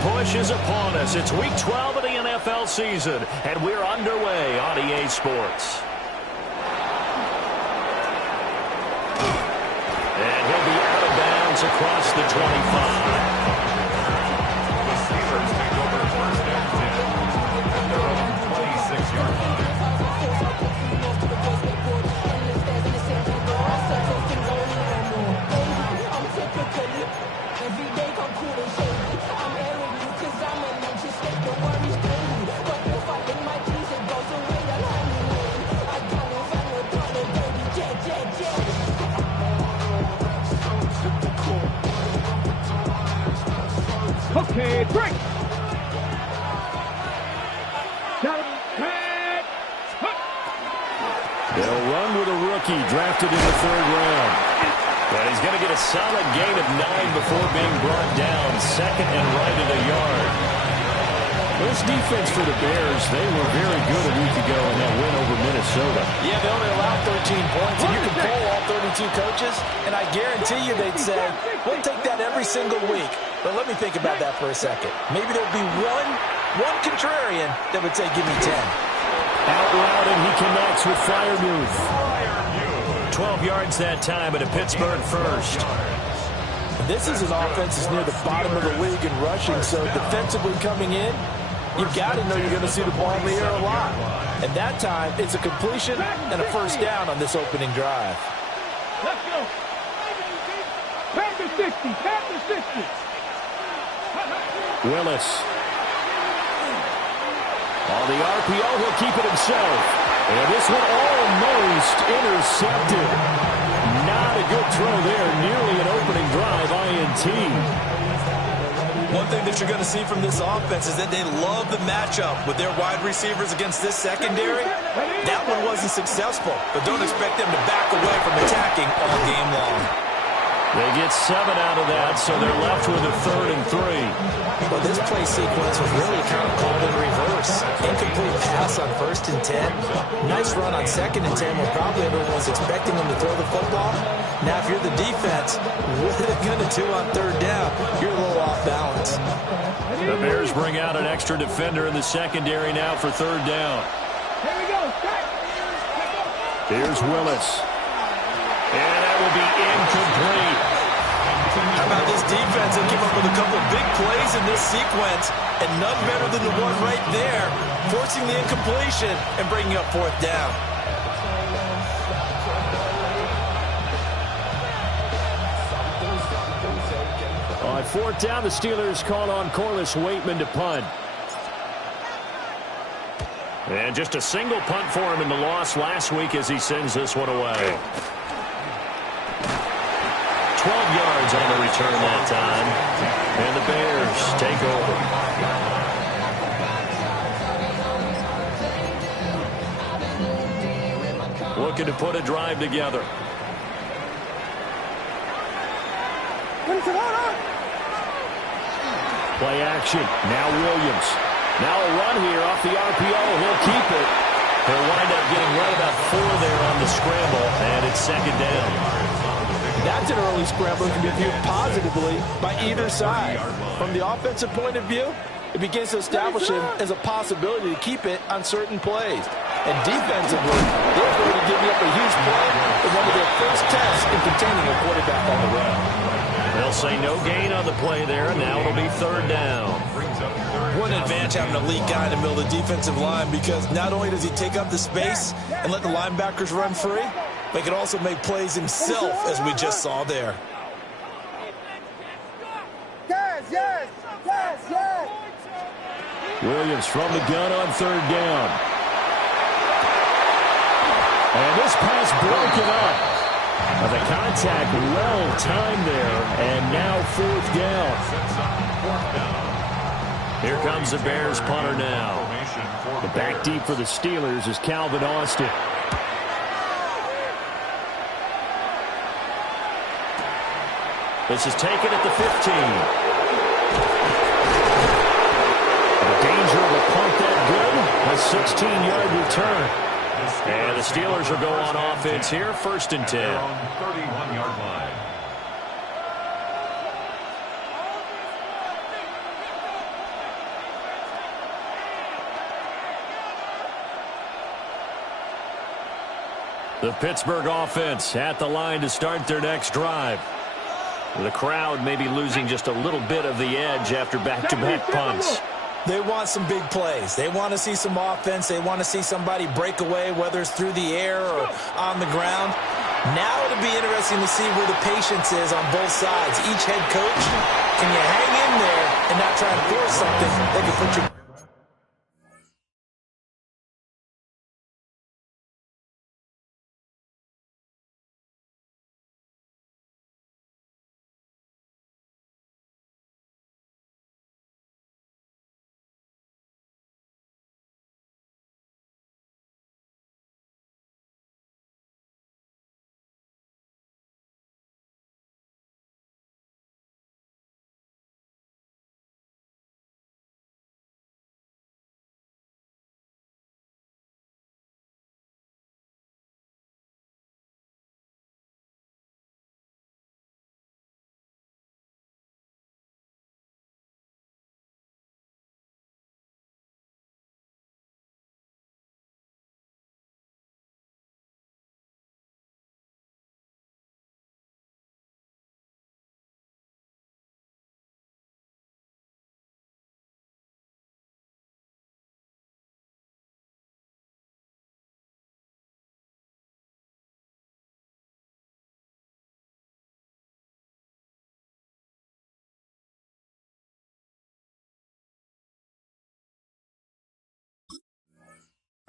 push is upon us. It's Week 12 of the NFL season, and we're underway on EA Sports. And he'll be out of bounds across the 25. The Steelers take over first and 10 at their own 26-yard line. Okay, break. They'll run with a rookie drafted in the third round. But he's going to get a solid gain of 9 before being brought down. Second and right at a yard. This defense for the Bears, they were very good a week ago in that win over Minnesota. Yeah, they only allowed 13 points, and you can poll all 32 coaches, and I guarantee you they'd say, we'll take that every single week. But let me think about that for a second. Maybe there'll be one contrarian that would say, give me 10. Out route, and he connects with Freiermuth. 12 yards that time at a Pittsburgh first. This is an offense that's near the bottom of the league in rushing, so defensively coming in, you've got to know you're going to see the ball in the air a lot. And that time, it's a completion and a first down on this opening drive. Let's go. Panther 60, Panther 60. Willis. On the RPO, he'll keep it himself. And this one almost intercepted. Not a good throw there. Nearly an opening drive INT. One thing that you're going to see from this offense is that they love the matchup with their wide receivers against this secondary. That one wasn't successful, but don't expect them to back away from attacking all game long. They get 7 out of that, so they're left with a 3rd and 3. Well, this play sequence was really kind of called in reverse. Incomplete pass on 1st and 10. Nice run on 2nd and 10 where probably everyone was expecting them to throw the football. Now, if you're the defense, what are they going to do on 3rd down? You're a little off balance. The Bears bring out an extra defender in the secondary now for 3rd down. Here we go. Here's Willis. And that will be incomplete. How about this defense? They came up with a couple big plays in this sequence, and none better than the one right there, forcing the incompletion and bringing up 4th down. On 4th down, the Steelers call on Corliss Waitman to punt. And just a single punt for him in the loss last week as he sends this one away. 12 yards on the return that time. And the Bears take over. Looking to put a drive together. Play action. Now Williams. Now a run here off the RPO. He'll keep it. He'll wind up getting right about 4 there on the scramble. And it's 2nd down. That's an early scramble that can be viewed positively by either side. From the offensive point of view, it begins to establish him as a possibility to keep it on certain plays. And defensively, they're going to give you up a huge play in one of their first tests in containing a quarterback on the run. They'll say no gain on the play there, and now it'll be 3rd down. What an advantage having a lead guy in the middle of the defensive line, because not only does he take up the space and let the linebackers run free, but he can also make plays himself, as we just saw there. Williams from the gun on 3rd down. And this pass broken up. The contact well timed there, and now 4th down. Here comes the Bears punter now. The back deep for the Steelers is Calvin Austin. This is taken at the 15. The danger of a punt that good. A 16-yard return. And the Steelers will go on offense here, 1st and 10. 31-yard line. The Pittsburgh offense at the line to start their next drive. The crowd may be losing just a little bit of the edge after back-to-back punts. They want some big plays. They want to see some offense. They want to see somebody break away, whether it's through the air or on the ground. Now it'll be interesting to see where the patience is on both sides. Each head coach, can you hang in there and not try and force something that can put you...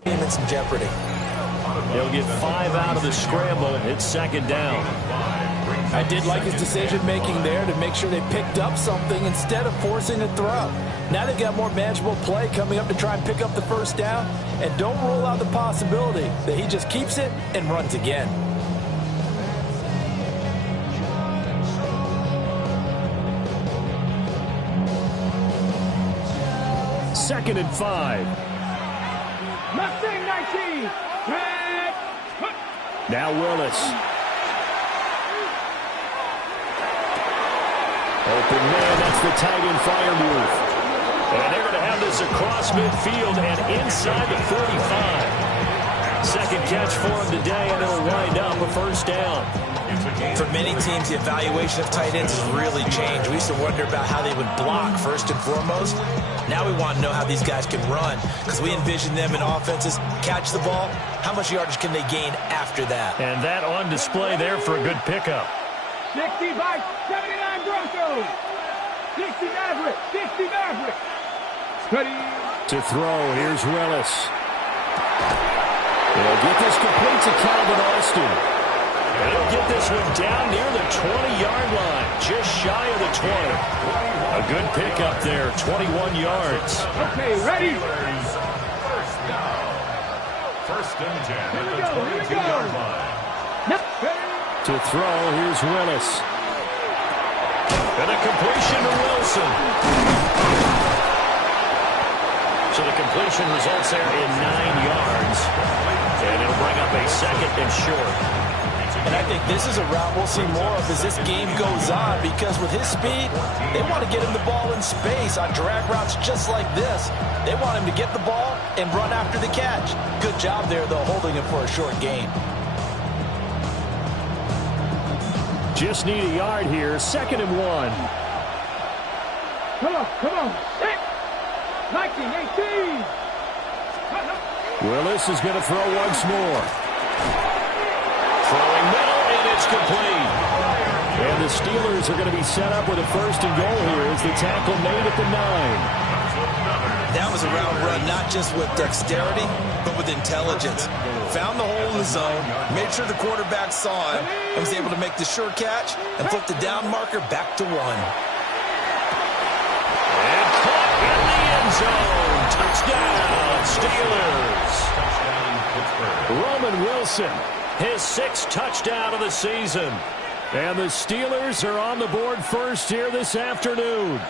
in some jeopardy. They'll get 5 out of the scramble. It's second down. I did like his decision-making there to make sure they picked up something instead of forcing a throw. Now they've got more manageable play coming up to try and pick up the first down. And don't rule out the possibility that he just keeps it and runs again. Second and 5. Mustang 19. Red. Now Willis. Open man, that's the tight end fire move. And they're going to have this across midfield and inside the 45. Second catch for him today, and it'll wind up a first down. For many teams, the evaluation of tight ends has really changed. We used to wonder about how they would block first and foremost. Now we want to know how these guys can run, because we envision them in offenses catch the ball. How much yardage can they gain after that? And that on display there for a good pickup. 60 by 79 Broncos. 60 Maverick. 60 Maverick. Steady. To throw, here's Willis. They'll get this complete to Calvin Austin. And he'll get this one down near the 20-yard line, just shy of the 20. A good pickup there, 21 yards. Okay, ready. First and 10 at the 22-yard line. To throw, here's Willis. And a completion to Wilson. So the completion results there in 9 yards. And it'll bring up a second and short. And I think this is a route we'll see more of as this game goes on, because with his speed, they want to get him the ball in space on drag routes just like this. They want him to get the ball and run after the catch. Good job there, though, holding him for a short gain. Just need a yard here, second and 1. Come on. 19, 18. Willis is going to throw once more. Throwing middle, and it's complete. And the Steelers are going to be set up with a first and goal here as the tackle made at the 9. That was a route run not just with dexterity, but with intelligence. Found the hole in the zone, made sure the quarterback saw him, and was able to make the sure catch and flip the down marker back to 1. And caught in the end zone. Touchdown, Steelers. Roman Wilson, his 6th touchdown of the season. And the Steelers are on the board first here this afternoon.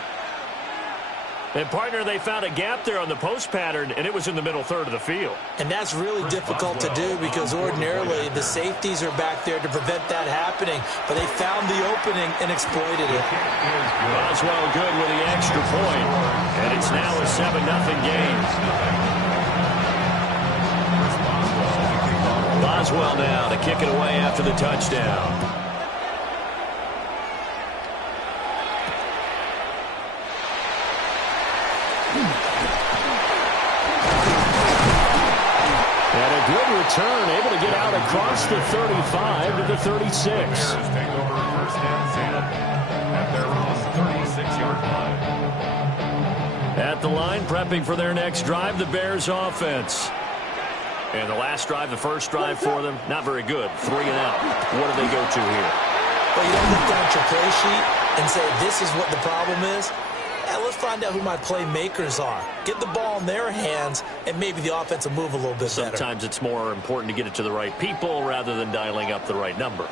And, partner, they found a gap there on the post pattern, and it was in the middle third of the field. And that's really difficult to do because ordinarily the safeties are back there to prevent that happening. But they found the opening and exploited it. Boswell good with the extra point. And it's now a 7-0 game. Boswell now to kick it away after the touchdown. And a good return, able to get out across the 35 to the 36. Bears take over first and 10 at their own 36-yard line. At the line, prepping for their next drive, the Bears offense. And the last drive, the first drive for them, not very good. 3 and out. What do they go to here? Well, you don't look down at your play sheet and say, this is what the problem is. Let's find out who my playmakers are. Get the ball in their hands, and maybe the offense will move a little bit better. Sometimes it's more important to get it to the right people rather than dialing up the right number.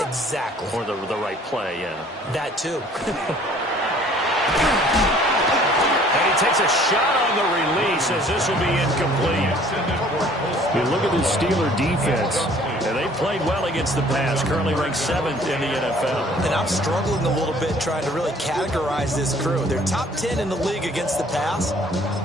Exactly. Or the right play, yeah. That too. And he takes a shot on the release as this will be incomplete. You look at the Steeler defense, and they played well against the pass, currently ranked 7th in the NFL. And I'm struggling a little bit trying to really categorize this crew. They're top 10 in the league against the pass,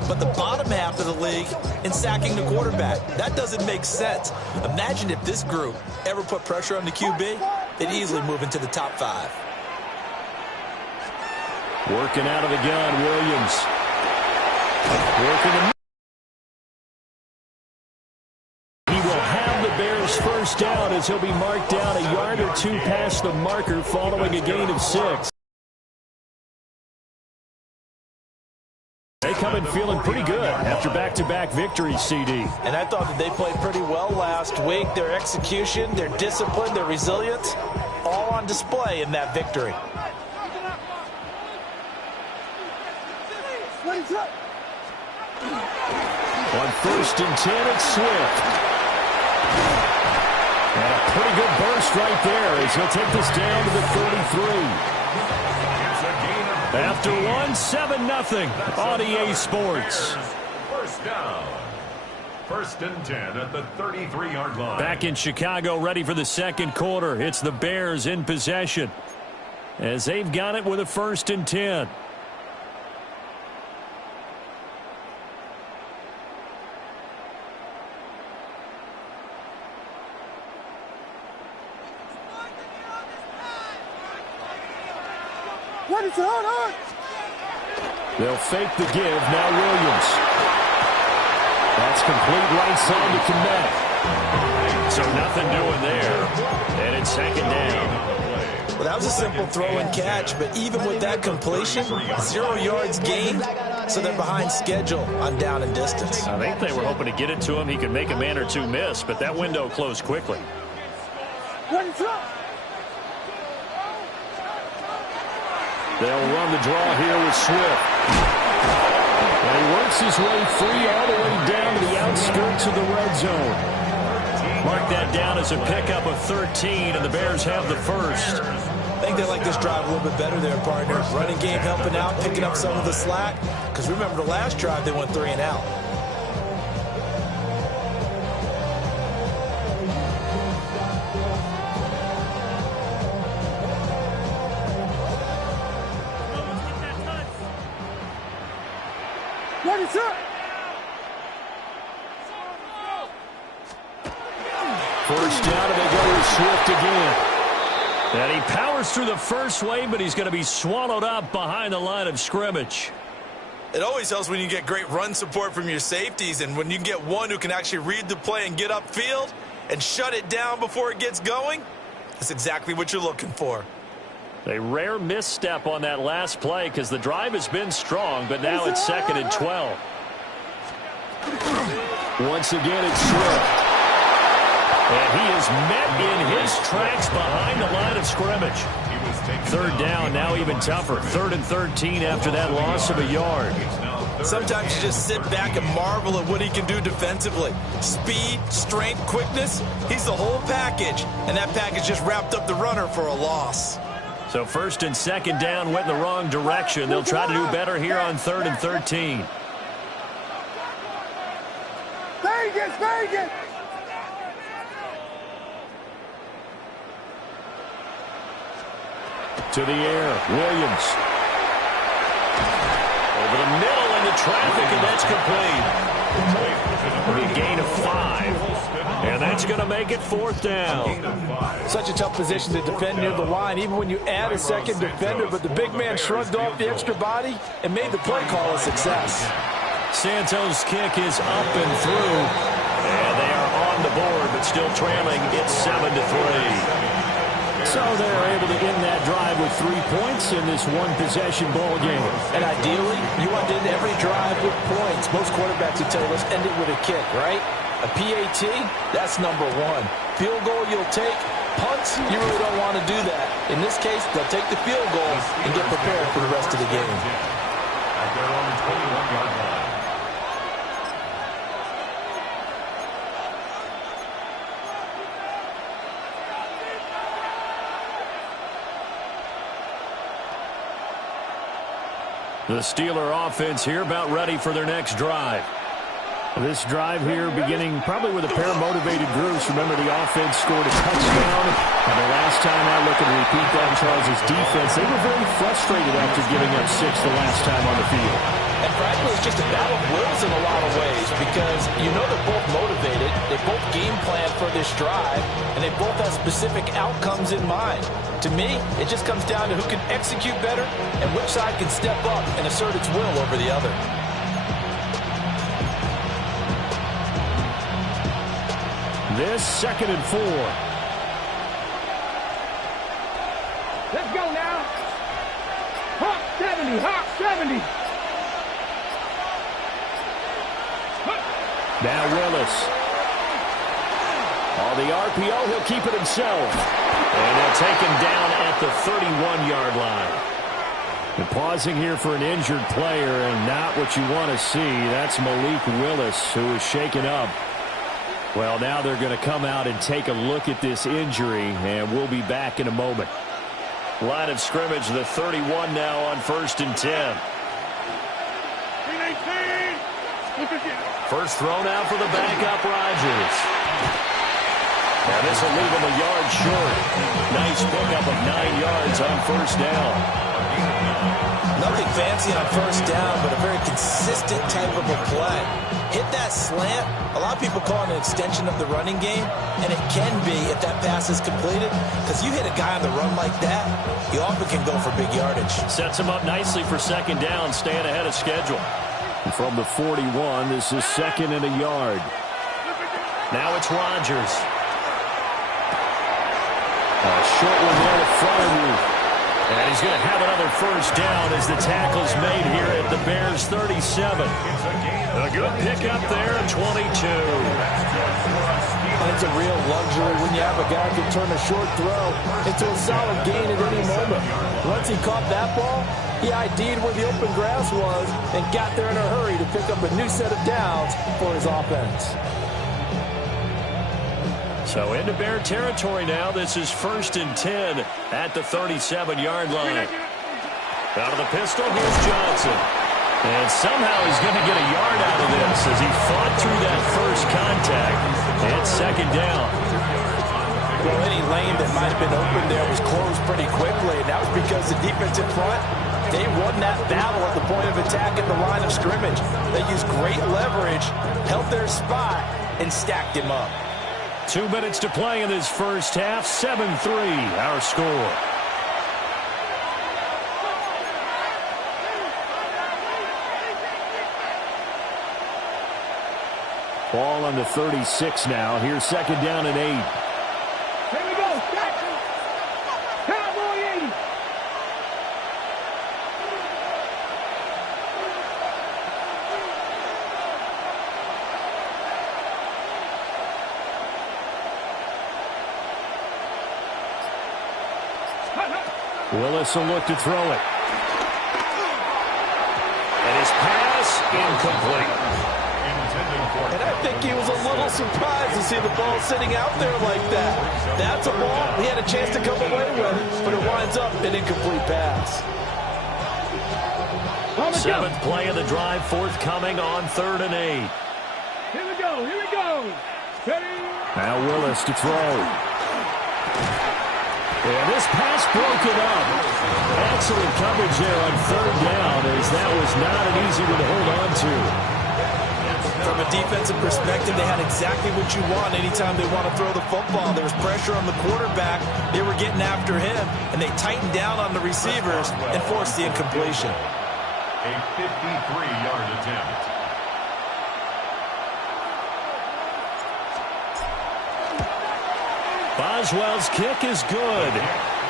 but the bottom half of the league in sacking the quarterback. That doesn't make sense. Imagine if this group ever put pressure on the QB, they'd easily move into the top 5. Working out of the gun, Williams. Working the... He will have the Bears first down as he'll be marked down a yard or 2 past the marker following a gain of 6. They come in feeling pretty good after back-to-back victories, CD. And I thought that they played pretty well last week. Their execution, their discipline, their resilience, all on display in that victory. On first and 10, it's Swift. And a pretty good burst right there as he'll take this down to the 33. After one, 7-0 on EA Sports. First down. First and 10 at the 33-yard line. Back in Chicago, ready for the second quarter. It's the Bears in possession as they've got it with a first and 10. They'll fake the give. Now Williams. That's complete right side to connect. So nothing doing there. And it's second down. Well, that was a simple throw and catch, but even with that completion, 0 yards gained, so they're behind schedule on down and distance. I think they were hoping to get it to him. He could make a man or two miss, but that window closed quickly. They'll run the draw here with Swift. And he works his way free all the way down to the outskirts of the red zone. Mark that down as a pickup of 13, and the Bears have the first. I think they like this drive a little bit better there, partner. Running game helping out, picking up some of the slack. Because remember, the last drive, they went 3 and out. First down, and they go with Swift again. And he powers through the first wave, but he's going to be swallowed up behind the line of scrimmage. It always helps when you get great run support from your safeties, and when you get one who can actually read the play and get upfield and shut it down before it gets going. That's exactly what you're looking for. A rare misstep on that last play because the drive has been strong, but now it's 2nd and 12. Once again, it's Swift. And he is met in his tracks behind the line of scrimmage. Third down, now even tougher. 3rd and 13 after that loss of a yard. Sometimes you just sit back and marvel at what he can do defensively. Speed, strength, quickness, he's the whole package. And that package just wrapped up the runner for a loss. So 1st and 2nd down went in the wrong direction. They'll try to do better here on 3rd and 13. Vegas! To the air, Williams. Over the middle into traffic, and that's complete. A gain of 5. And that's going to make it 4th down. Such a tough position to defend near the line, even when you add a second defender, but the big man shrugged off the extra body and made the play call a success. Santos' kick is up and through, and they are on the board, but still trailing. It's 7-3. So they're able to end that drive with 3 points in this one-possession ball game. And ideally, you want to end every drive with points. Most quarterbacks would tell you, let's end it with a kick, right? A PAT, that's number 1. Field goal you'll take. Punts, you really don't want to do that. In this case, they'll take the field goal and get prepared for the rest of the game. At their own 21-yard line. The Steeler offense here about ready for their next drive. This drive here beginning probably with a pair of motivated groups. Remember, the offense scored a touchdown. And the last time I look and repeat that, Charles' defense, they were very frustrated after giving up 6 the last time on the field. And frankly, it's just a battle of wills in a lot of ways because you know they're both motivated, they both game plan for this drive, and they both have specific outcomes in mind. To me, it just comes down to who can execute better and which side can step up and assert its will over the other. This 2nd and 4. Let's go now. Hawk 70, Hawk 70. Now Willis. On the RPO, he'll keep it himself. And they'll take him down at the 31-yard line. And pausing here for an injured player, and not what you want to see. That's Malik Willis, who is shaken up. Well, now they're going to come out and take a look at this injury, and we'll be back in a moment. Line of scrimmage, the 31 now on 1st and 10. First thrown out for the backup, Rodgers. Now this will leave him a yard short. Nice pickup of 9 yards on 1st down. Nothing fancy on 1st down, but a very consistent type of a play. Hit that slant. A lot of people call it an extension of the running game, and it can be if that pass is completed, because you hit a guy on the run like that, you often can go for big yardage. Sets him up nicely for 2nd down, staying ahead of schedule. And from the 41, this is 2nd and a yard. Now it's Rodgers. A short one there in front of you. And he's going to have another 1st down as the tackle's made here at the Bears' 37. A good pickup there at 22. It's a real luxury when you have a guy who can turn a short throw into a solid gain at any moment. Once he caught that ball, he ID'd where the open grass was and got there in a hurry to pick up a new set of downs for his offense. So into Bear territory now. This is 1st and 10 at the 37-yard line. Out of the pistol, here's Johnson. And somehow he's going to get a yard out of this as he fought through that first contact. It's 2nd down. Well, any lane that might have been open there was closed pretty quickly, and that was because the defense in front, they won that battle at the point of attack at the line of scrimmage. They used great leverage, held their spot, and stacked him up. 2 minutes to play in this first half. 7-3, our score. Ball on the 36 now. Here's 2nd down and 8. Here we go. Cowboy 80. Willis will look to throw it. And his pass incomplete. And I think he was a little surprised to see the ball sitting out there like that. That's a ball he had a chance to come away with, but it winds up an incomplete pass. 7th play of the drive, forthcoming on 3rd and 8. Here we go. Here we go. Ready? Now Willis to throw. And this pass broken up. Excellent coverage there on 3rd down, as that was not an easy one to hold on to. From a defensive perspective, they had exactly what you want anytime they want to throw the football. There was pressure on the quarterback. They were getting after him, and they tightened down on the receivers and forced the incompletion. A 53-yard attempt. Boswell's kick is good.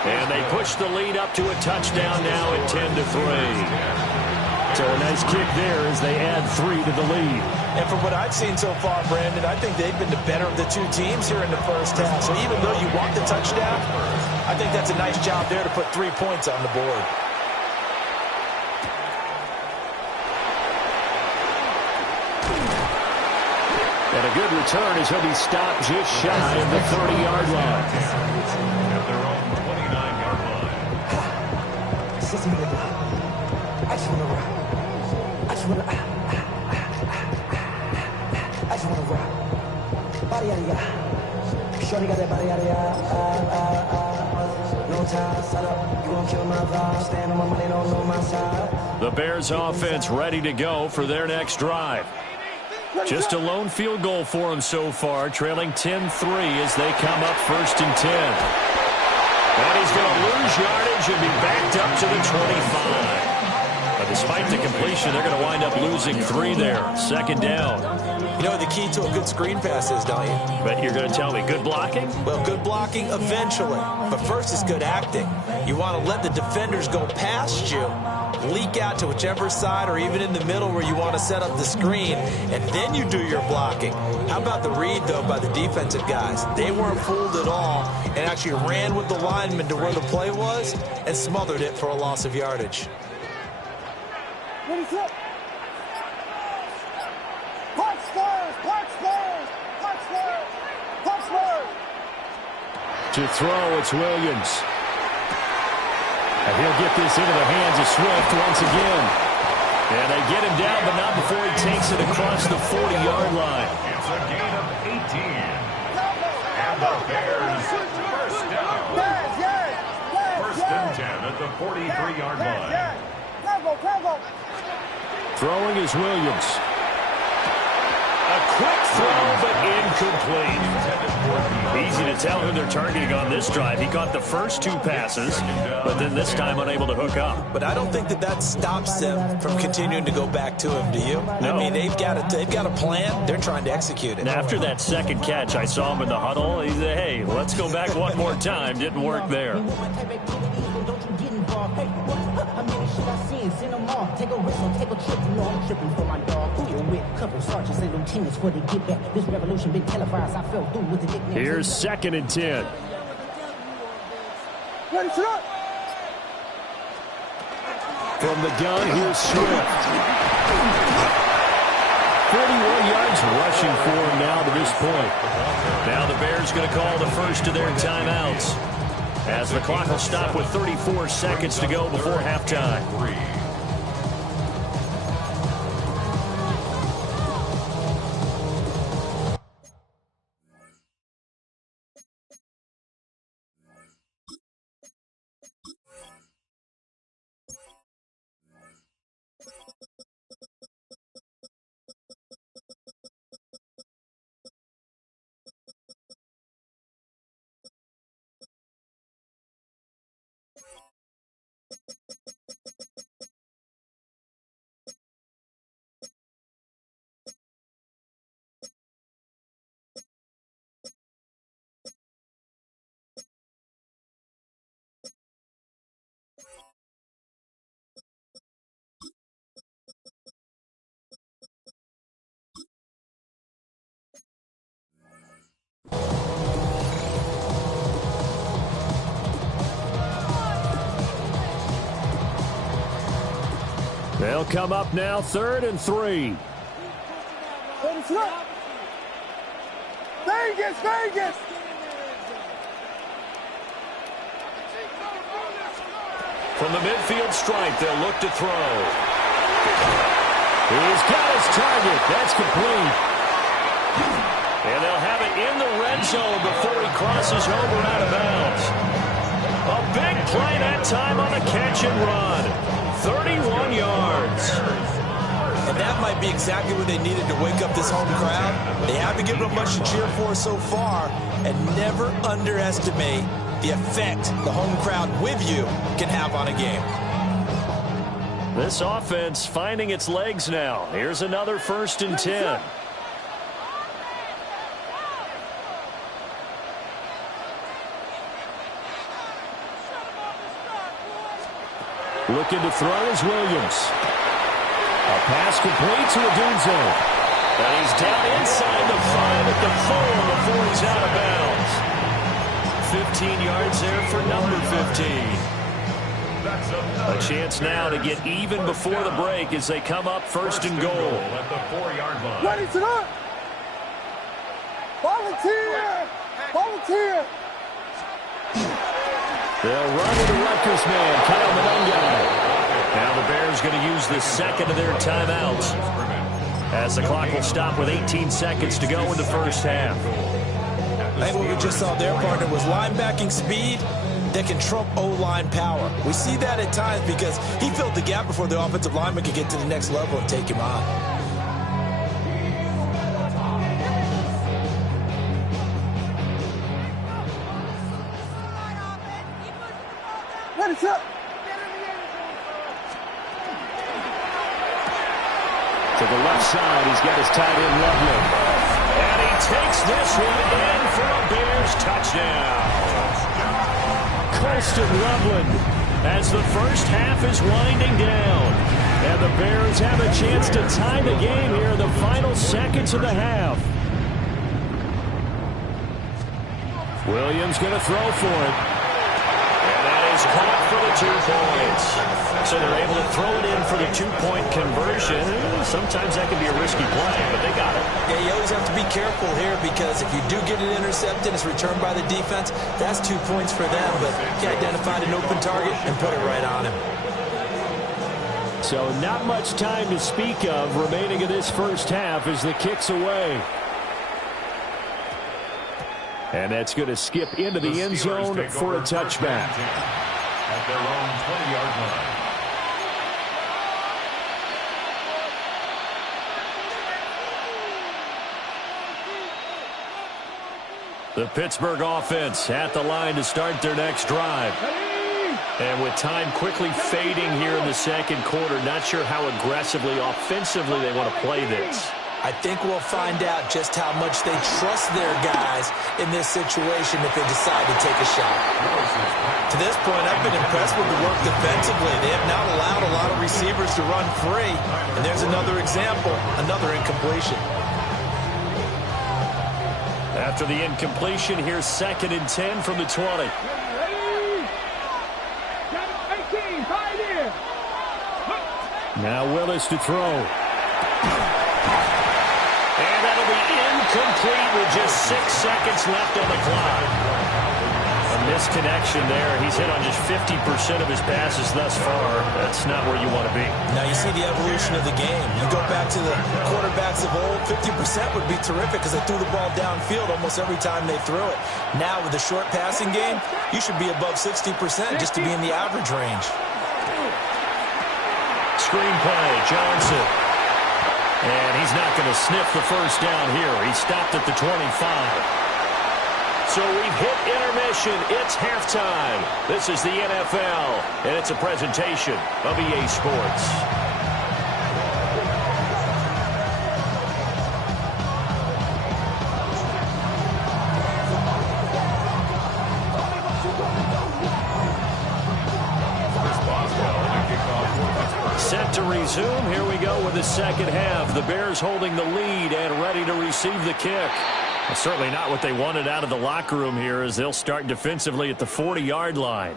And they push the lead up to a touchdown now at 10-3. So a nice kick there as they add 3 to the lead. And from what I've seen so far, Brandon, I think they've been the better of the two teams here in the first half. So even though you want the touchdown, I think that's a nice job there to put 3 points on the board. And a good return as he'll be stopped just shy of the 30-yard line. At their own 29-yard line. I just want to rock. I just want to rock. Body yada yada. Shorty got that body yada yada. No time, set up. You won't kill my vibe. Stand on my money, don't know my side. The Bears offense ready to go for their next drive. Just a lone field goal for them so far, trailing 10-3 as they come up 1st and 10. And he's going to lose yardage and be backed up to the 25. But despite the completion, they're going to wind up losing 3 there. 2nd down. You know what the key to a good screen pass is, don't you? But you're going to tell me good blocking? Well, good blocking eventually. But first is good acting. You want to let the defenders go past you, leak out to whichever side or even in the middle where you want to set up the screen, and then you do your blocking. How about the read, though, by the defensive guys? They weren't fooled at all and actually ran with the lineman to where the play was and smothered it for a loss of yardage. To throw, it's Williams. And he'll get this into the hands of Swift once again. And they get him down, but not before he takes it across the 40-yard line. It's a gain of 18. And the Bears first down. First and 10 at the 43-yard line. Throwing is Williams. A quick throw, but incomplete. Easy to tell who they're targeting on this drive. He caught the first 2 passes, but then this time unable to hook up. But I don't think that stops them from continuing to go back to him, do you? No. I mean, they've got a plan. They're trying to execute it. And after that second catch, I saw him in the huddle. He said, hey, let's go back one more time. Didn't work there. Here's 2nd and 10. From the gun, here's Swift. 41 yards rushing for him now to this point. Now the Bears going to call the first of their timeouts, as the clock will stop with 34 seconds to go before halftime. They'll come up now, 3rd and 3. Vegas! From the midfield stripe, they'll look to throw. He's got his target. That's complete. And they'll have it in the red zone before he crosses over out of bounds. A big play that time on the catch and run. 31 yards. And that might be exactly what they needed to wake up this home crowd. They haven't given them much to cheer for so far, and never underestimate the effect the home crowd with you can have on a game. This offense finding its legs now. Here's another 1st and 10. Looking to throw is Williams. A pass complete to Odunze. And he's down inside the 5 at the 4 before he's out of bounds. 15 yards there for number 15. A chance now to get even before the break as they come up 1st and goal. At the 4-yard line. Ready to up. Volunteer. Volunteer. They'll run with the Rutgers man, Kyle Monunga. Now the Bears going to use the second of their timeouts, as the clock will stop with 18 seconds to go in the first half. I think what we just saw there, partner, was linebacking speed that can trump O-line power. We see that at times because he filled the gap before the offensive lineman could get to the next level and take him on. Ready up. To the left side, he's got his tight end Loveland. And he takes this one in for a Bears touchdown. Colston Loveland, as the first half is winding down. And the Bears have a chance to tie the game here in the final seconds of the half. Williams going to throw for it. And that is caught for the 2 points. So they're able to throw it in for the 2-point conversion. Sometimes that can be a risky play, but they got it. Yeah, you always have to be careful here because if you do get it intercepted, it's returned by the defense. That's 2 points for them, but he identified an open target and put it right on him. So not much time to speak of remaining in this first half as the kick's away. And that's going to skip into the end zone for a touchback. At their own 20-yard line. The Pittsburgh offense at the line to start their next drive. And with time quickly fading here in the second quarter, not sure how aggressively, offensively they want to play this. I think we'll find out just how much they trust their guys in this situation if they decide to take a shot. To this point, I've been impressed with the work defensively. They have not allowed a lot of receivers to run free. And there's another example, another incompletion. After the incompletion, here's 2nd and 10 from the 20. Ready? 18, right here. Now Willis to throw. And that'll be incomplete with just 6 seconds left on the clock. A misconnection there. He's hit on just 50% of his passes thus far. That's not where you want to be. Now you see the evolution of the game. You go back to the quarterbacks of old, 50% would be terrific because they threw the ball downfield almost every time they threw it. Now with the short passing game, you should be above 60% just to be in the average range. Screenplay, Johnson. And he's not going to sniff the first down here. He stopped at the 25. So we've hit intermission. It's halftime. This is the NFL, and it's a presentation of EA Sports. Set to resume. Here we go with the second half. The Bears holding the lead and ready to receive the kick. Well, certainly not what they wanted out of the locker room here as they'll start defensively at the 40-yard line.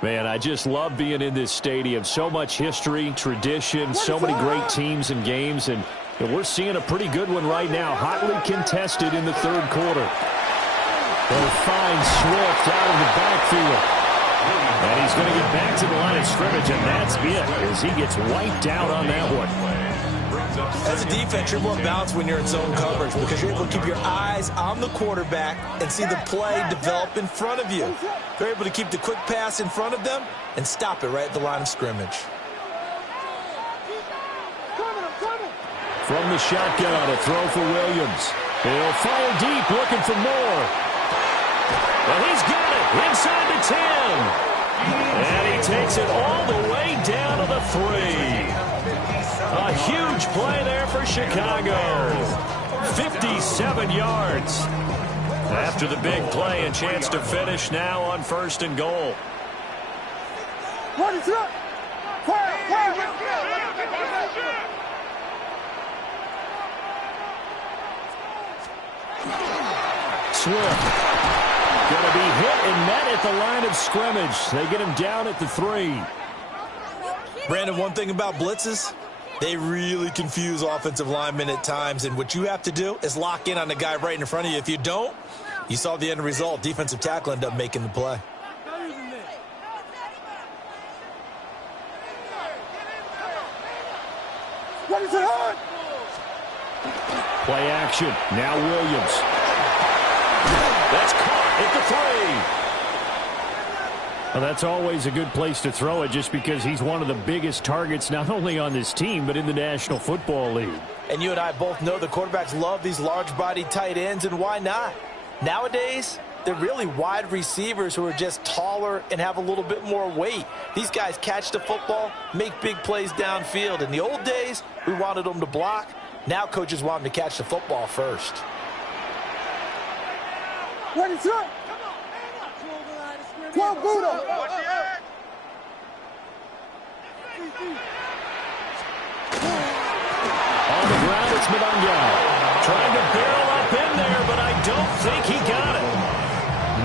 Man, I just love being in this stadium. So much history, tradition, so many great teams and games, and we're seeing a pretty good one right now. Hotly contested in the third quarter. They'll find Swift out of the backfield. And he's going to get back to the line of scrimmage, and that's it as he gets wiped out on that one. As a defense, you're more balanced when you're in zone coverage because you're able to keep your eyes on the quarterback and see the play develop in front of you. They're able to keep the quick pass in front of them and stop it right at the line of scrimmage. From the shotgun, a throw for Williams. He'll fire deep, looking for more. Well, he's got it inside the 10. And he takes it all the way down to the 3. A huge play there for Chicago. 57 yards. After the big play, a chance to finish now on 1st and goal. What is up? Swift. Going to be hit and met at the line of scrimmage. They get him down at the 3. Brandon, one thing about blitzes, they really confuse offensive linemen at times, and what you have to do is lock in on the guy right in front of you. If you don't, you saw the end result. Defensive tackle ended up making the play. What is it on? Play action. Now Williams. That's caught at the 3. Well, that's always a good place to throw it just because he's one of the biggest targets not only on this team but in the National Football League. And you and I both know the quarterbacks love these large-bodied tight ends, and why not? Nowadays, they're really wide receivers who are just taller and have a little bit more weight. These guys catch the football, make big plays downfield. In the old days, we wanted them to block. Now coaches want them to catch the football first. What is up? 12 Buddha. On the ground, it's Madanga. Trying to barrel up in there, but I don't think he got it.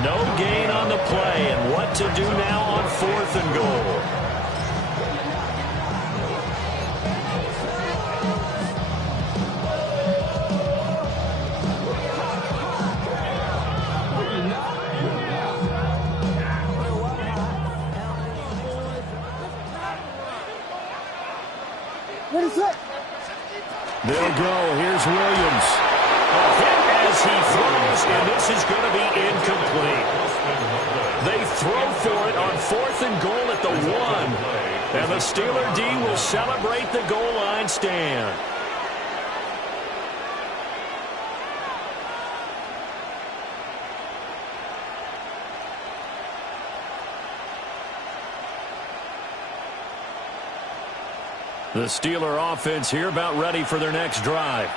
No gain on the play, and what to do now on 4th and goal. What is up? They'll go. Here's Williams. A hit as he throws, and this is going to be incomplete. They throw for it on 4th and goal at the 1. And the Steeler D will celebrate the goal line stand. The Steeler offense here about ready for their next drive.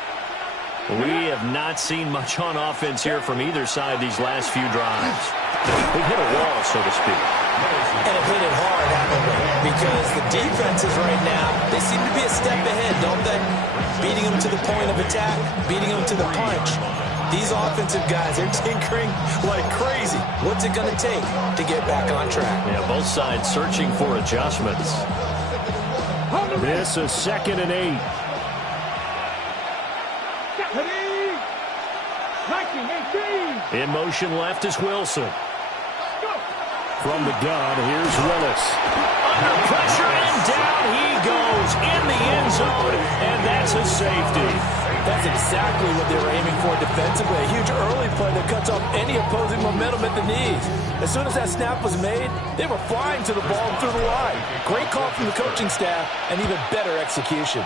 We have not seen much on offense here from either side these last few drives. They've hit a wall, so to speak. And have hit it hard, haven't they? Because the defenses right now, they seem to be a step ahead, don't they? Beating them to the point of attack, beating them to the punch. These offensive guys, they're tinkering like crazy. What's it going to take to get back on track? Yeah, both sides searching for adjustments. This is 2nd and 8. In motion left is Wilson. From the gun, here's Willis. Under pressure and down he goes in the end zone, and that's a safety. That's exactly what they were aiming for defensively. A huge early play that cuts off any opposing momentum at the knees. As soon as that snap was made, they were flying to the ball and through the line. Great call from the coaching staff and even better execution.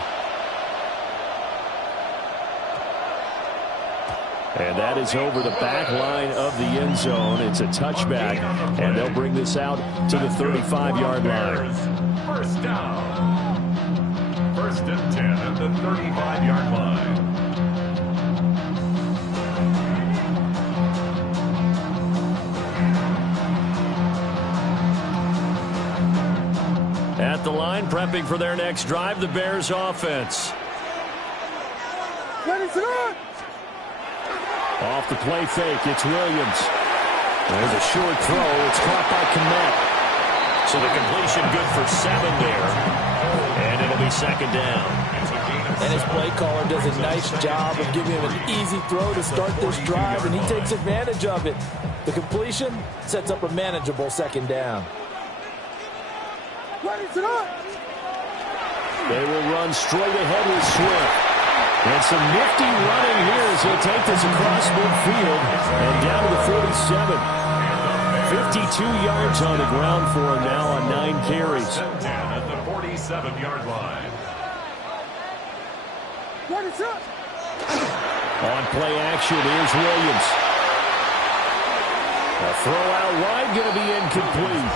And that is over the back line of the end zone. It's a touchback, and they'll bring this out to the 35-yard line. First down. 1st and 10 at the 35-yard line. At the line, prepping for their next drive, the Bears offense. What is it on? Off the play fake, it's Williams. There's a short throw. It's caught by Kmet. So the completion good for 7 there. And it'll be 2nd down. And his play caller does a nice job of giving him an easy throw to start this drive, and he takes advantage of it. The completion sets up a manageable 2nd down. What is it on? They will run straight ahead with Swift. And some nifty running here as he'll take this across midfield and down to the 47. 52 yards on the ground for him now on 9 carries. At the 47-yard line. On play action, here's Williams. A throw out wide, going to be incomplete.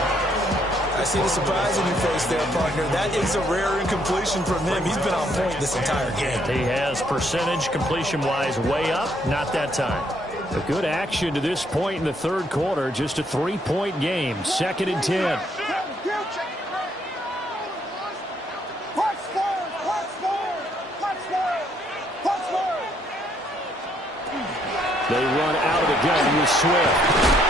I see the surprise in your face there, partner. That is a rare incompletion from him. He's been on point this entire game. He has percentage completion-wise way up, not that time. A good action to this point in the third quarter. Just a 3-point game. 2nd and 10. They run out of the gun with Swift.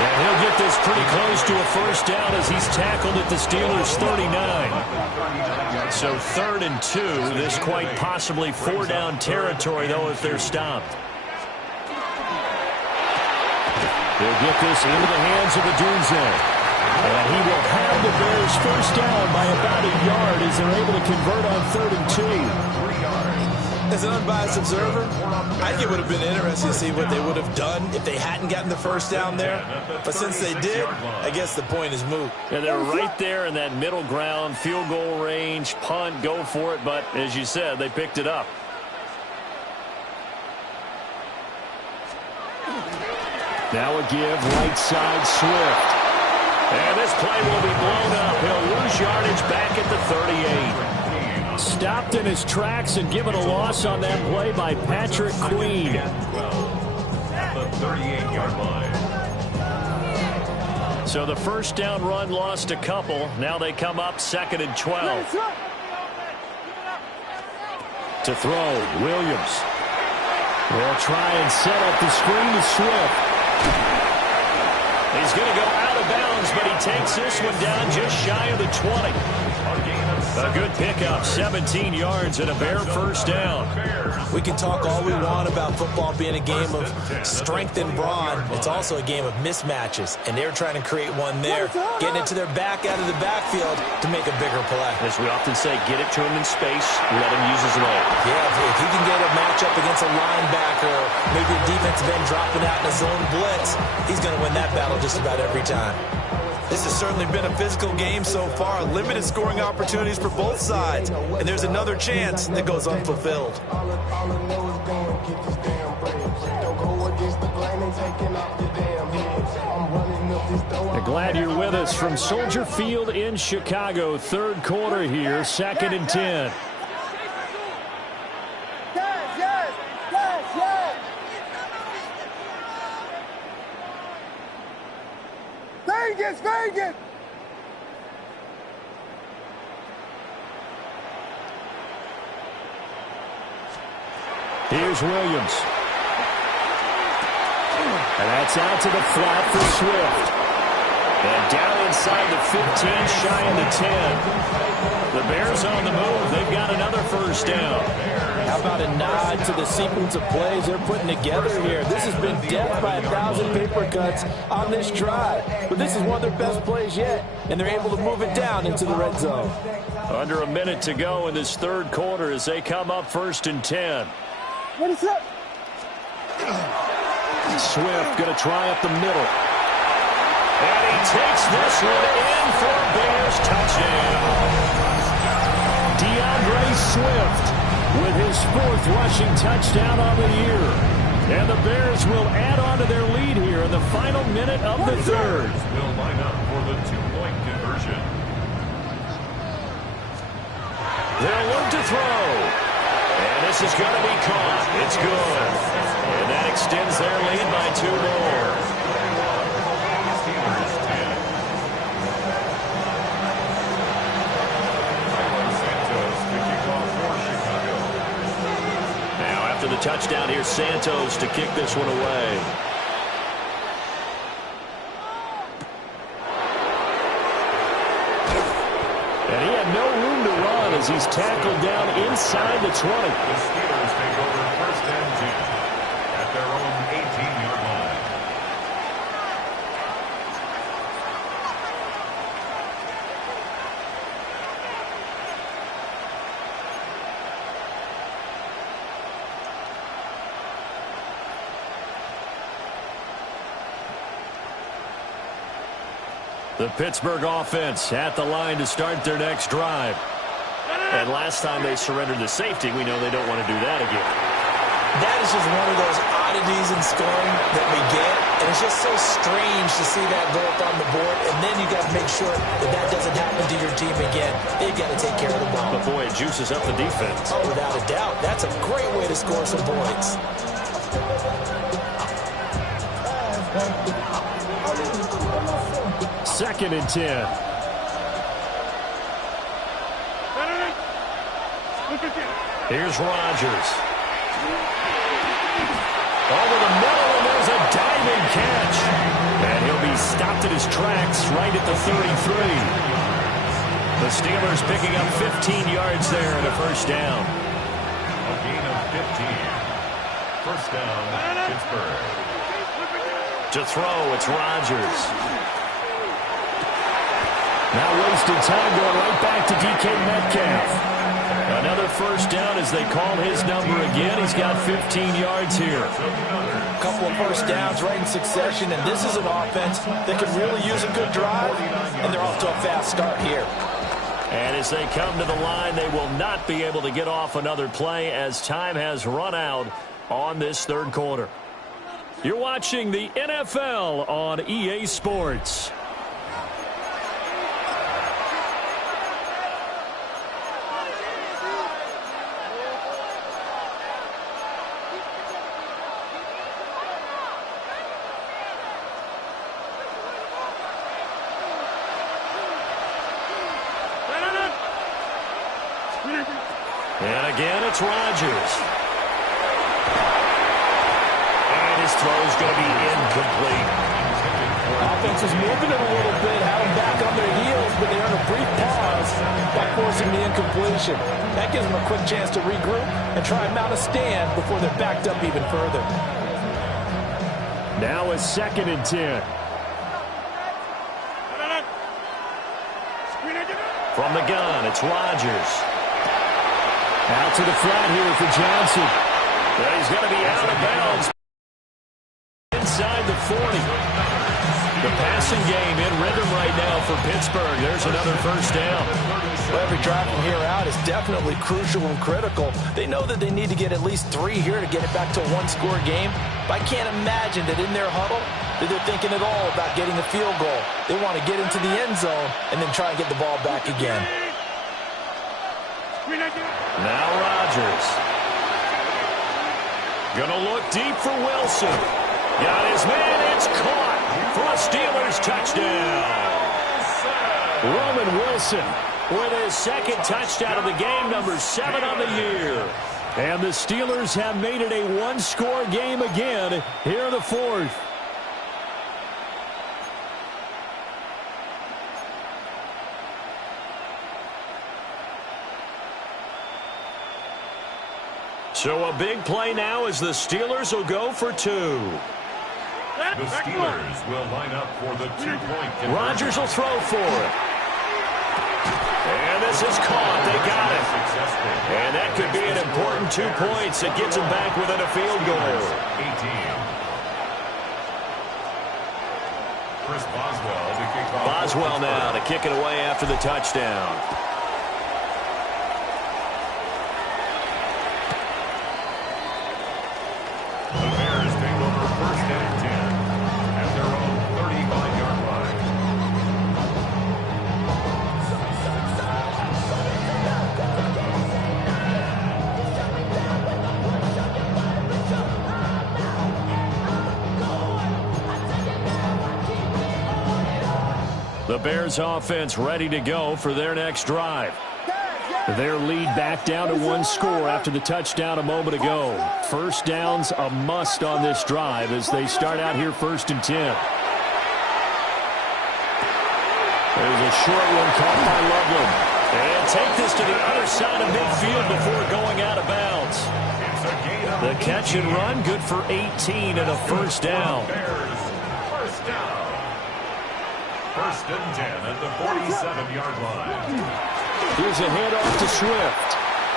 And he'll get this pretty close to a first down as he's tackled at the Steelers' 39. So 3rd and 2. This quite possibly 4-down territory, though, if they're stopped. They'll get this into the hands of Adunze. And he will have the Bears first down by about a yard as they're able to convert on 3rd and 2. As an unbiased observer, I think it would have been interesting to see what they would have done if they hadn't gotten the first down there. But since they did, I guess the point is moot. Yeah, they're right there in that middle ground, field goal range, punt, go for it. But as you said, they picked it up. Now a give, right side, Swift. And this play will be blown up. He'll lose yardage back at the 38. Stopped in his tracks and given a loss on that play by Patrick Queen. At the 38-yard line. So the first down run lost a couple. Now they come up 2nd and 12. To throw, Williams. They'll try and set up the screen to Swift. He's going to go out of bounds, but he takes this one down just shy of the 20. A good pickup, 17 yards and a Bear first down. We can talk all we want about football being a game of strength and brawn. It's also a game of mismatches, and they're trying to create one there, getting it to their back out of the backfield to make a bigger play. As we often say, get it to him in space, let him use his leg. Yeah, if he can get a matchup against a linebacker, maybe a defensive end dropping out in a zone blitz, he's going to win that battle just about every time. This has certainly been a physical game so far. Limited scoring opportunities for both sides. And there's another chance that goes unfulfilled. Glad you're with us from Soldier Field in Chicago. Third quarter here, 2nd and 10. Vegas! Here's Williams. And that's out to the flat for Swift. And down inside the 15, shy of the 10. The Bears on the move. They've got another first down. How about a nod to the sequence of plays they're putting together here? This has been death by 1,000 paper cuts on this drive. But this is one of their best plays yet, and they're able to move it down into the red zone. Under a minute to go in this third quarter as they come up 1st and 10. What is up? Swift going to try up the middle. And he takes this one in for a Bears touchdown. DeAndre Swift with his 4th rushing touchdown on the year. And the Bears will add on to their lead here in the final minute of the third. Will line up for the 2-point conversion. They'll look to throw. And this is going to be caught. It's good. And that extends their lead by 2 more. After the touchdown, here's Santos to kick this one away. And he had no room to run as he's tackled down inside the 20. The Steelers take over 1st and 10 at their own 18-yard line. The Pittsburgh offense at the line to start their next drive. And last time they surrendered the safety, we know they don't want to do that again. That is just one of those oddities in scoring that we get. And it's just so strange to see that go up on the board. And then you got to make sure that that doesn't happen to your team again. They've got to take care of the ball. But boy, it juices up the defense. Oh, without a doubt. That's a great way to score some points. Second and 10. Here's Rodgers. Over the middle, and there's a diving catch. And he'll be stopped at his tracks right at the 33. The Steelers picking up 15 yards there and a first down. A gain of 15. First down, Pittsburgh. To throw, it's Rodgers. Now wasted time going right back to DK Metcalf. Another first down as they call his number again. He's got 15 yards here. A couple of first downs right in succession, and this is an offense that could really use a good drive, and they're off to a fast start here. And as they come to the line, they will not be able to get off another play as time has run out on this third quarter. You're watching the NFL on EA Sports. And again, it's Rodgers. And his throw is going to be incomplete. Offense is moving it a little bit, had them back on their heels, but they earn a brief pause by forcing the incompletion. That gives them a quick chance to regroup and try and mount a stand before they're backed up even further. Now a second and 10. From the gun, it's Rodgers. Out to the flat here for Johnson. But he's going to be out of bounds inside the 40. The passing game in rhythm right now for Pittsburgh. There's another first down. Well, every drive from here out is definitely crucial and critical. They know that they need to get at least 3 here to get it back to a one-score game. But I can't imagine that in their huddle that they're thinking at all about getting a field goal. They want to get into the end zone and then try and get the ball back again. Now Rodgers. Gonna look deep for Wilson. Got his man. It's caught for a Steelers touchdown. Roman Wilson with his second touchdown of the game, number 7 on the year. And the Steelers have made it a one-score game again here in the fourth. So a big play now as the Steelers will go for 2. The Steelers will line up for the 2-point conversion. Rodgers will throw for it. And this is caught. They got it. And that could be an important 2 points. It gets them back within a field goal. 18. Chris Boswell to kick off. Boswell now to kick it away after the touchdown. The Bears take over first and 10 at their own 35-yard line. The Bears offense ready to go for their next drive. Their lead back down to 1 score after the touchdown a moment ago. First down's a must on this drive as they start out here first and 10. There's a short one caught by Loveland. And take this to the other side of midfield before going out of bounds. The catch and run good for 18 and a first down. First down. First and 10 at the 47-yard line. Here's a handoff to Swift.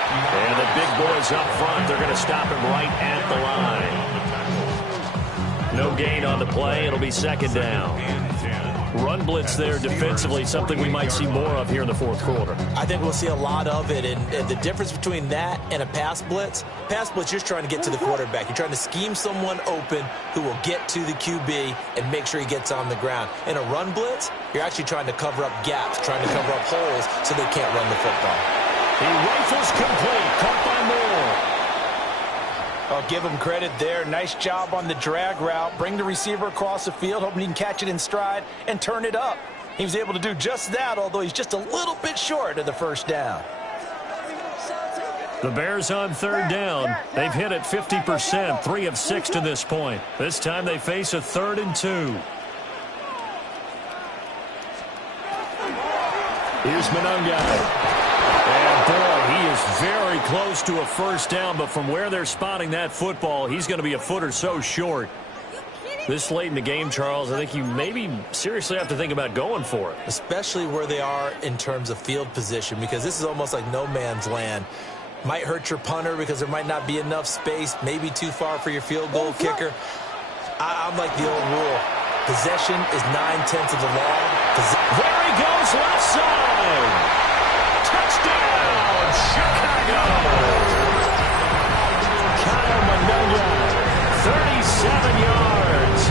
And the big boys up front, they're going to stop him right at the line. No gain on the play. It'll be second down. run blitz there defensively, something we might see more of here in the fourth quarter. I think we'll see a lot of it, and the difference between that and a pass blitz, you're just trying to get to the quarterback. You're trying to scheme someone open who will get to the QB and make sure he gets on the ground. In a run blitz, you're actually trying to cover up gaps, trying to cover up holes so they can't run the football. He rifles complete, caught by Moore. I'll give him credit there. Nice job on the drag route. Bring the receiver across the field, hoping he can catch it in stride and turn it up. He was able to do just that, although he's just a little bit short of the first down. The Bears on third down. They've hit it 50%, 3 of 6 to this point. This time they face a 3rd and 2. Here's Monunga. And boy, he is very close to a first down, but from where they're spotting that football, he's going to be a foot or so short. This late in the game, Charles, I think you maybe seriously have to think about going for it. Especially where they are in terms of field position, because this is almost like no man's land. Might hurt your punter because there might not be enough space, maybe too far for your field goal kicker. I'm like the old rule. Possession is 9/10 of the law. There he goes, left side. Touchdown, Chicago. Kyle Monunga, 37 yards.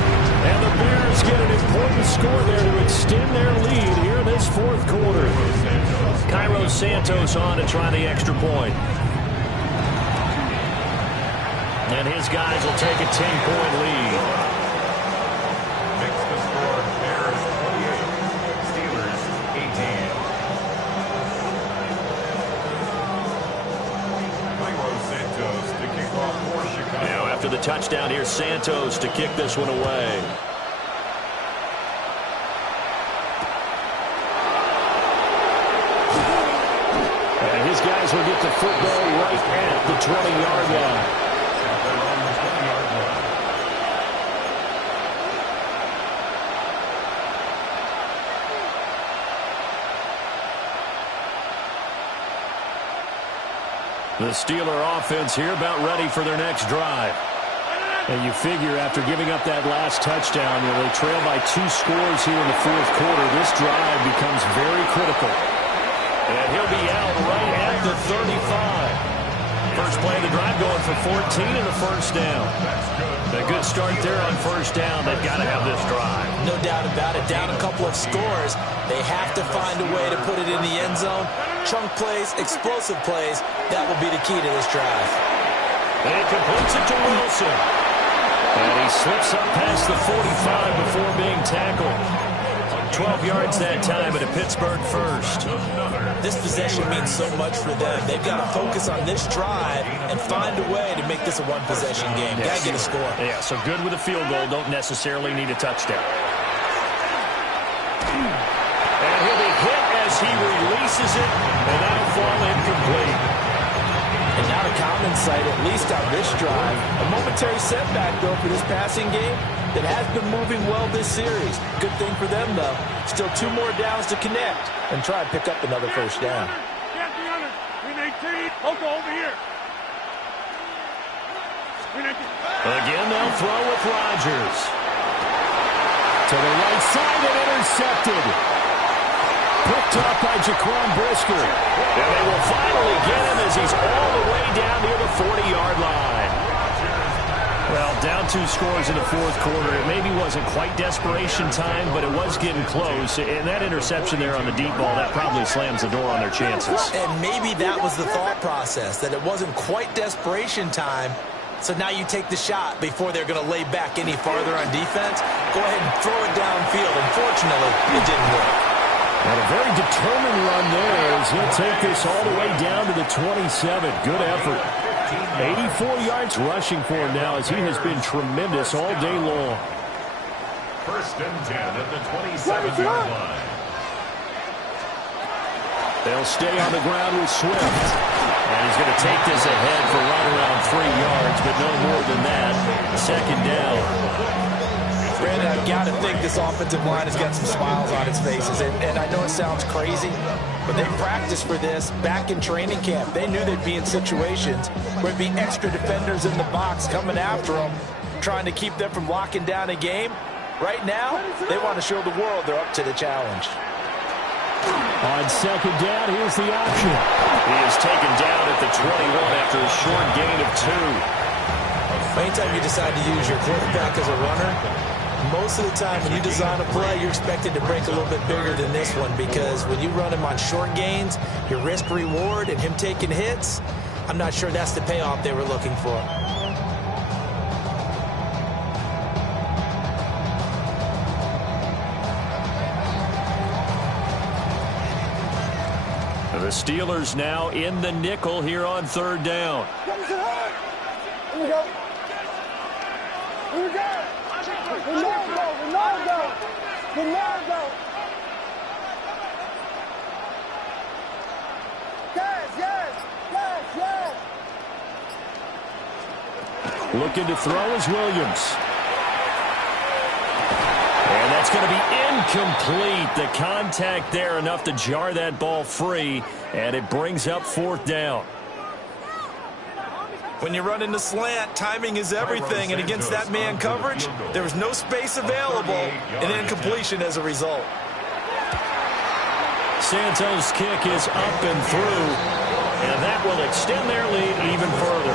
And the Bears get an important score there to extend their lead here in this fourth quarter. Cairo Santos on to try the extra point. And his guys will take a 10-point lead. Makes the score Bears 28, Steelers 18. Cairo Santos to kick off for Chicago. Now after the touchdown, here's Santos to kick this one away. And his guys will get the football right at the 20-yard line. The Steeler offense here about ready for their next drive. And you figure after giving up that last touchdown, they trail by 2 scores here in the fourth quarter. This drive becomes very critical. And he'll be out right at the 35. First play of the drive going for 14 and a first down. A good start there on first down. They've got to have this drive. No doubt about it. Down a couple of scores. They have to find a way to put it in the end zone. Chunk plays, explosive plays. That will be the key to this drive. And he completes it to Wilson. And he slips up past the 45 before being tackled. 12 yards that time, but a Pittsburgh first. This possession means so much for them. They've got to focus on this drive and find a way to make this a one-possession game. Got to get a score. Yeah, so good with a field goal. Don't necessarily need a touchdown. And he'll be hit as he releases it, and that'll fall incomplete. And not a common sight, at least on this drive. A momentary setback, though, for this passing game that has been moving well this series. Good thing for them, though. Still 2 more downs to connect and try and pick up another first down. Again, they'll throw with Rodgers. To the right side and intercepted. Picked up by Jaquan Brisker. And they will finally get him as he's all the way down near the 40-yard line. Well, down 2 scores in the fourth quarter. It maybe wasn't quite desperation time, but it was getting close. And that interception there on the deep ball, that probably slams the door on their chances. And maybe that was the thought process, that it wasn't quite desperation time. So now you take the shot before they're going to lay back any farther on defense. Go ahead and throw it downfield. Unfortunately, it didn't work. And a very determined run there as he'll take this all the way down to the 27. Good effort. 84 yards rushing for him now as he has been tremendous all day long. First and 10 at the 27-yard line. They'll stay on the ground with Swift. And he's going to take this ahead for right around 3 yards, but no more than that. Second down. Brandon, I've got to think this offensive line has got some smiles on its faces. And I know it sounds crazy, but they practiced for this back in training camp. They knew they'd be in situations where there'd be extra defenders in the box coming after them, trying to keep them from locking down a game. Right now, they want to show the world they're up to the challenge. On second down, here's the option. He is taken down at the 21 after a short gain of 2. Anytime you decide to use your quarterback as a runner, most of the time when you design a play, you're expected to break a little bit bigger than this one, because when you run him on short gains, your risk-reward and him taking hits, I'm not sure that's the payoff they were looking for. The Steelers now in the nickel here on third down. Here we go. Here we go. Ronaldo. Yes. Looking to throw is Williams. And that's going to be incomplete. The contact there enough to jar that ball free, and it brings up fourth down. When you run in the slant, timing is everything, and against that man coverage, there was no space available, and incompletion as a result. Santos' kick is up and through, and that will extend their lead even further.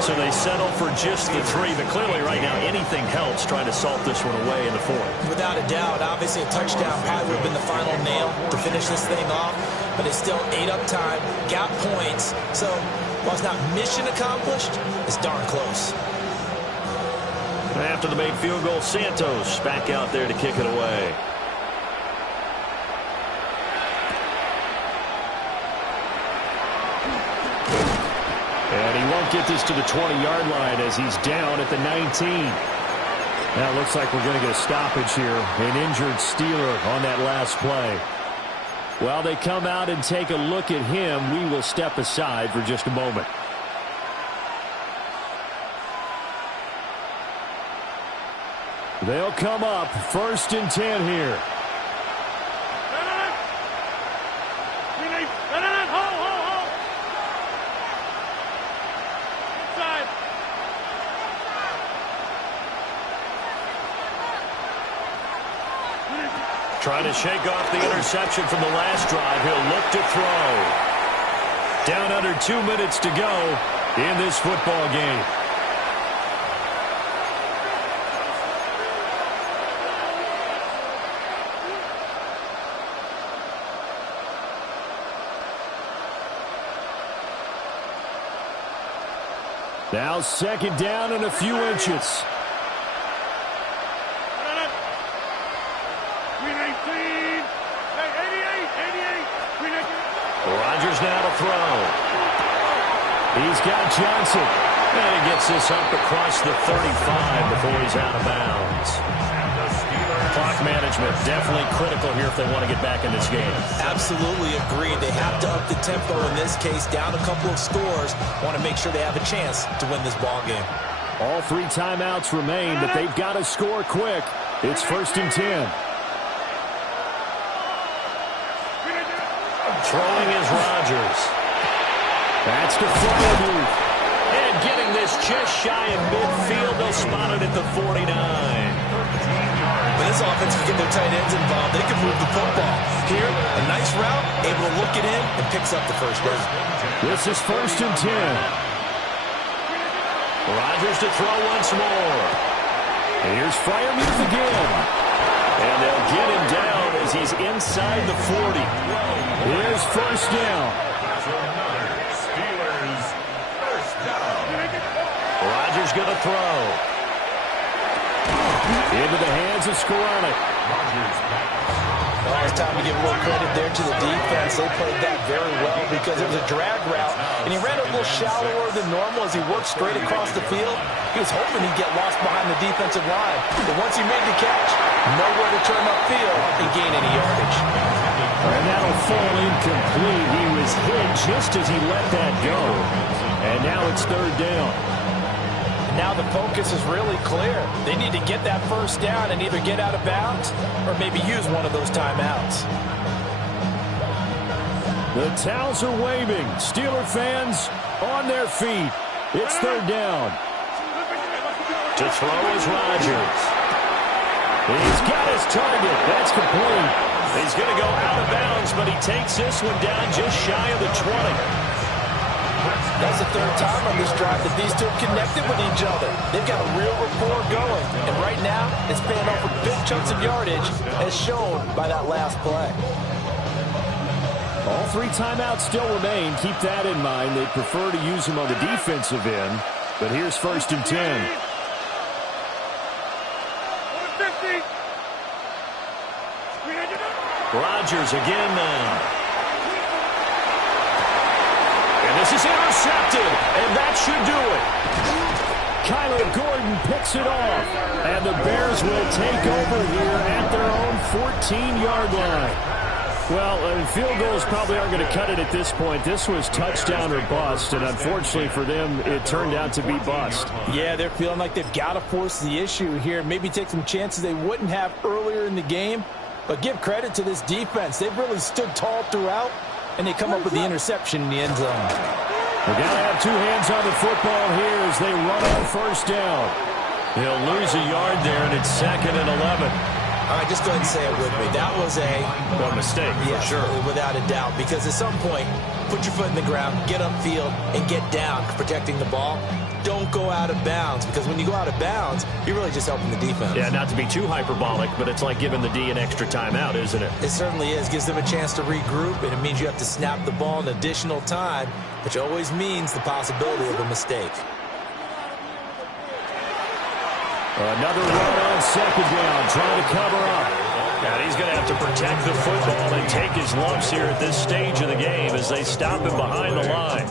So they settle for just the 3, but clearly right now anything helps trying to salt this one away in the 4th. Without a doubt, obviously a touchdown probably would have been the final nail to finish this thing off, but it's still ate up time, got points, so while it's not mission accomplished, it's darn close. After the made field goal, Santos back out there to kick it away. And he won't get this to the 20-yard line as he's down at the 19. Now it looks like we're going to get a stoppage here. An injured Steeler on that last play. While they come out and take a look at him, we will step aside for just a moment. They'll come up 1st and 10 here. Trying to shake off the interception from the last drive. He'll look to throw. Down under 2 minutes to go in this football game. Now 2nd down and a few inches. Rodgers now to throw. He's got Johnson. And he gets this up across the 35 before he's out of bounds. Clock management definitely critical here if they want to get back in this game. Absolutely agreed. They have to up the tempo in this case, down a couple of scores. Want to make sure they have a chance to win this ball game. All 3 timeouts remain, but they've got to score quick. It's 1st and 10. Throwing is Rodgers. That's to Freiermuth. And getting this just shy of midfield. They'll spot it at the 49. When this offense can get their tight ends involved, they can move the football. Here, a nice route, able to look it in, and picks up the first down. This is 1st and 10. Rodgers to throw once more. Here's Freiermuth again. And they'll get him down as he's inside the 40. Here's 1st down. Steelers first down. Rodgers going to throw. Into the hands of Skoranek. Well, it's time to give a little credit there to the defense. They played that very well because it was a drag route, and he ran a little shallower than normal as he worked straight across the field. He was hoping he'd get lost behind the defensive line, but once he made the catch, nowhere to turn upfield and gain any yardage. And that'll fall incomplete. He was hit just as he let that go. And now it's 3rd down. Now the focus is really clear. They need to get that 1st down and either get out of bounds or maybe use one of those timeouts. The towels are waving. Steeler fans on their feet. It's 3rd down. To throw is Rodgers. He's got his target. That's complete. He's going to go out of bounds, but he takes this one down just shy of the 20. That's the third time on this drive that these two have connected with each other. They've got a real rapport going. And right now, it's paying off with big chunks of yardage, as shown by that last play. All 3 timeouts still remain. Keep that in mind. They prefer to use them on the defensive end. But here's 1st and 10. Rodgers again now. And this is intercepted, and that should do it. Kyler Gordon picks it off, and the Bears will take over here at their own 14-yard line. Well, field goals probably aren't going to cut it at this point. This was touchdown or bust, and unfortunately for them, it turned out to be bust. Yeah, they're feeling like they've got to force the issue here. Maybe take some chances they wouldn't have earlier in the game. But give credit to this defense. They've really stood tall throughout, and they come up with the interception in the end zone. They've got to have 2 hands on the football here as they run on 1st down. He'll lose a yard there, and it's 2nd and 11. All right, just go ahead and say it with me. That was a mistake, yes, for sure. Without a doubt, because at some point, put your foot in the ground, get upfield, and get down, protecting the ball. Don't go out of bounds, because when you go out of bounds, you're really just helping the defense. Yeah, not to be too hyperbolic, but it's like giving the D an extra timeout, isn't it? It certainly is. Gives them a chance to regroup, and it means you have to snap the ball in additional time, which always means the possibility of a mistake. Another run on 2nd down, trying to cover up. And he's going to have to protect the football and take his lumps here at this stage of the game as they stop him behind the line.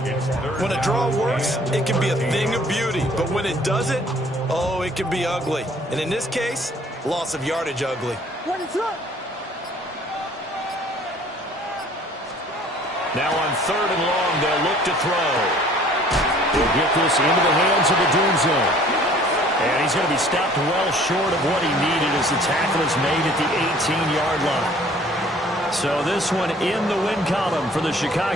When a draw works, it can be a thing of beauty. But when it doesn't, oh, it can be ugly. And in this case, loss of yardage ugly. Now on 3rd and long, they'll look to throw. They'll get this into the hands of the doom zone. And he's going to be stopped well short of what he needed as the tackle is made at the 18-yard line. So this one in the win column for the Chicago